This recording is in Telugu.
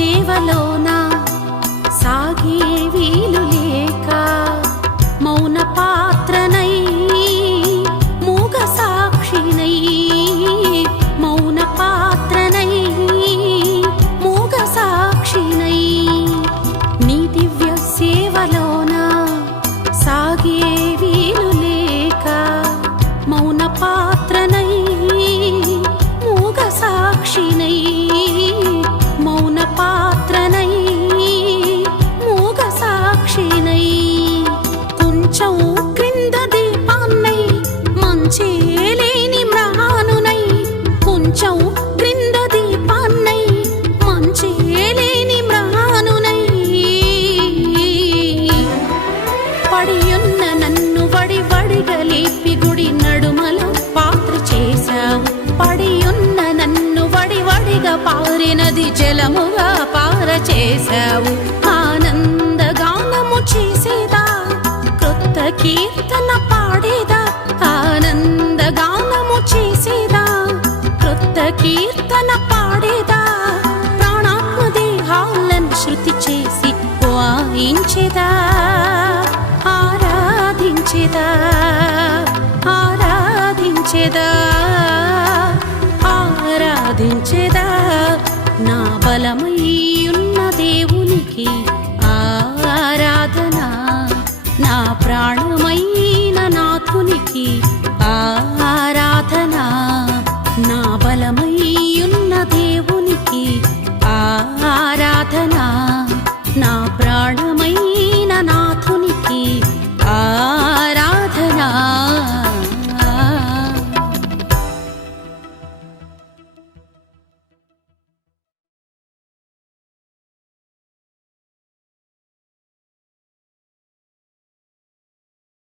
సేవలోన సాగే వీలు లేక మౌన పాత్రనై మూగ సాక్షినై మౌన పాత్రనై మూగ సాక్షినై నీ దివ్య సేవలోన సాగే వీలు లేక మౌన పాత్రనై మూగ సాక్షినై మౌన పాత్రనై మూగ సాక్షినై కొంచెం క్రింద దీపాన్నై మంచేలేని మ్రానునై కొంచెం క్రింద దీపాన్నై మంచేలేని మ్రానునై పడియున్న నన్ను వడివడిగా లేపి గుడి నడుమల పాత్ర చేశావు పడియున్న నన్ను వడివడిగా పారినది జలముగా పార చేశావు ఆనందగానము చేసేదా క్రొత్త కీర్తన పాడేదా ఆనందగానము చేసేదా క్రొత్త కీర్తన పాడేదా ప్రాణాత్మ దేహాలను శృతి చేసి వాయించేదా ఆరాధించేదా ఆరాధించేదా ఆరాధించేదా నా బలమై ఉన్న దేవునికి ఆరాధన నా ప్రాణం